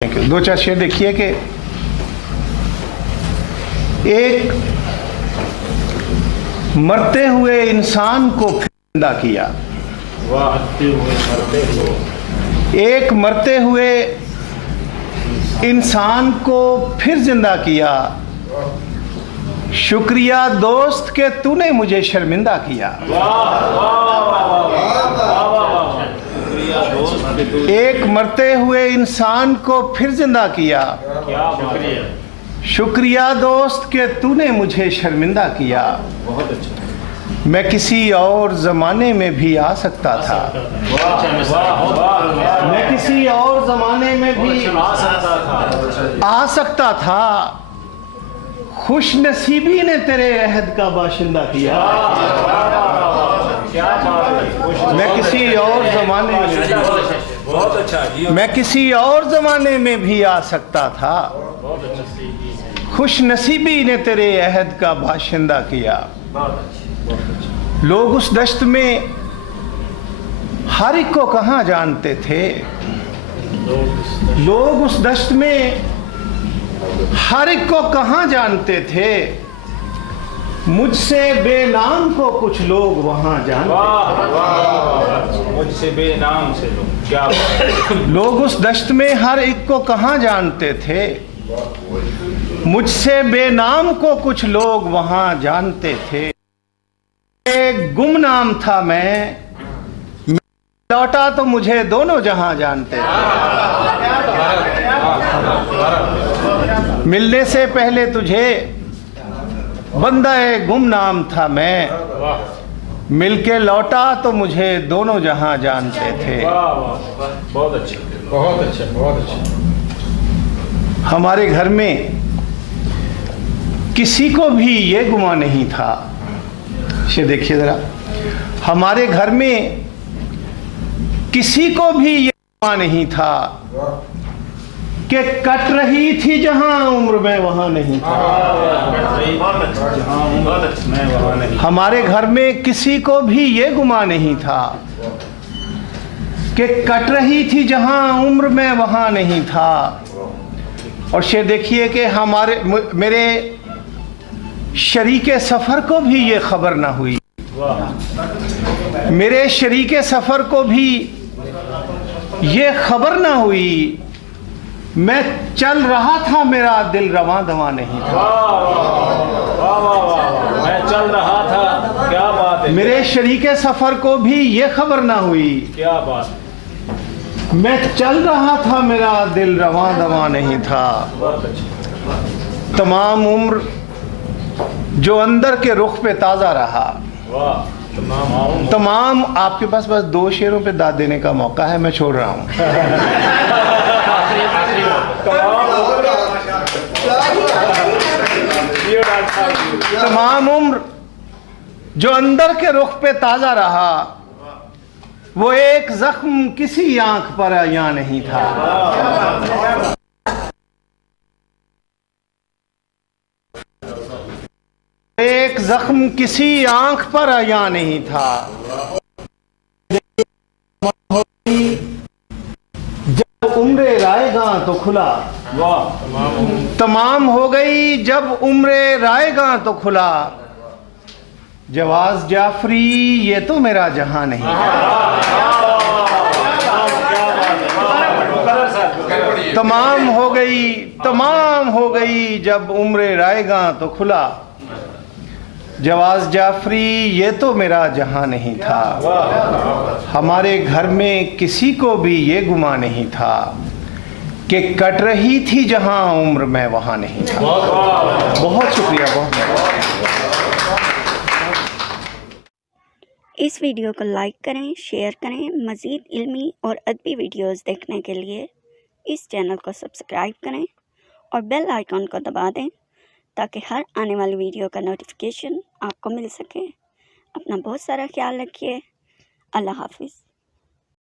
दो चार शेर देखिए कि एक मरते हुए इंसान को फिर जिंदा किया। एक मरते हुए इंसान को फिर जिंदा किया। शुक्रिया दोस्त के तूने मुझे शर्मिंदा किया। एक मरते हुए इंसान को फिर जिंदा किया। शुक्रिया दोस्त के तूने मुझे शर्मिंदा किया। बहुत अच्छा। मैं किसी और जमाने में भी आ सकता था। मैं किसी और जमाने में भी आ सकता था। खुश नसीबी ने तेरे अहद का बाशिंदा किया। मैं किसी और जमाने में बहुत अच्छा। मैं किसी और जमाने में भी आ सकता था। खुश नसीबी ने तेरे अहद का बाशिंदा किया। लोग उस दश्त में हर एक को कहाँ जानते थे। लोग उस दश्त में हर एक को कहाँ जानते थे। मुझसे बेनाम को कुछ लोग वहाँ जानते थे। मुझसे बेनाम से लोग क्या लोग उस दश्त में हर एक को कहाँ जानते थे। मुझसे बेनाम को कुछ लोग वहाँ जानते थे। एक गुमनाम था मैं लौटा तो मुझे दोनों जहां जानते थे। मिलने से पहले तुझे बंदा गुमनाम था मैं। मिलके लौटा तो मुझे दोनों जहां जानते थे। बहुत अच्छा, बहुत अच्छा, बहुत अच्छा। हमारे घर में किसी को भी ये गुमा नहीं था। ये देखिए जरा, हमारे घर में किसी को भी ये गुमा नहीं था कि कट रही थी जहां उम्र में वहां नहीं था। हमारे घर में किसी को भी ये गुमा नहीं था कि कट रही थी जहां उम्र में वहां नहीं था। और ये देखिए कि मेरे शरीके सफ़र को भी ये खबर ना हुई। मेरे शरीके सफ़र को भी ये खबर ना हुई। मैं चल रहा था, मेरा दिल रवां दवा नहीं था। मैं चल रहा था, क्या बात है। मेरे शरीके सफ़र को भी ये खबर ना हुई। क्या बात। मैं चल रहा था, मेरा दिल रवां दवा नहीं था। तमाम उम्र जो अंदर के रुख पे ताज़ा रहा। तमाम आपके पास बस दो शेरों पे दाद देने का मौका है, मैं छोड़ रहा हूँ। तमाम उम्र जो अंदर के रुख पे ताज़ा रहा, वो एक जख्म किसी आंख पर आया नहीं था। एक जख्म किसी आंख पर आया नहीं था। जब उम्रे रायगां तो खुला। तमाम हो गई जब उम्रे रायगां तो खुला। जवाज जाफरी ये तो मेरा जहां नहीं था। तमाम हो गई जब उम्रे रायगां तो खुला। जवाज जाफरी ये तो मेरा जहां नहीं था। हमारे घर में किसी को भी ये गुमा नहीं था कि कट रही थी जहां उम्र में वहां नहीं था। बहुत शुक्रिया, बहुत। इस वीडियो को लाइक करें, शेयर करें। मज़ीद इल्मी और अदबी वीडियोस देखने के लिए इस चैनल को सब्सक्राइब करें और बेल आइकॉन को दबा दें ताकि हर आने वाली वीडियो का नोटिफिकेशन आपको मिल सके। अपना बहुत सारा ख्याल रखिए। अल्लाह हाफिज़।